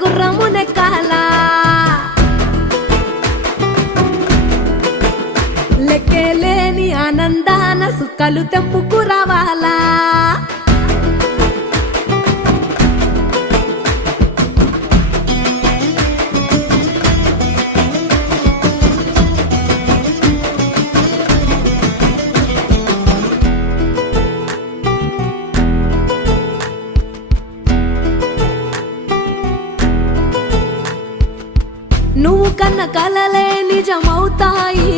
గుర్రము నెక్కాల లెక్కేలేని ఆనందాన సుక్కలు తెంపుకు రావాలా నువ్వు కన్న కలలే నిజమవుతాయి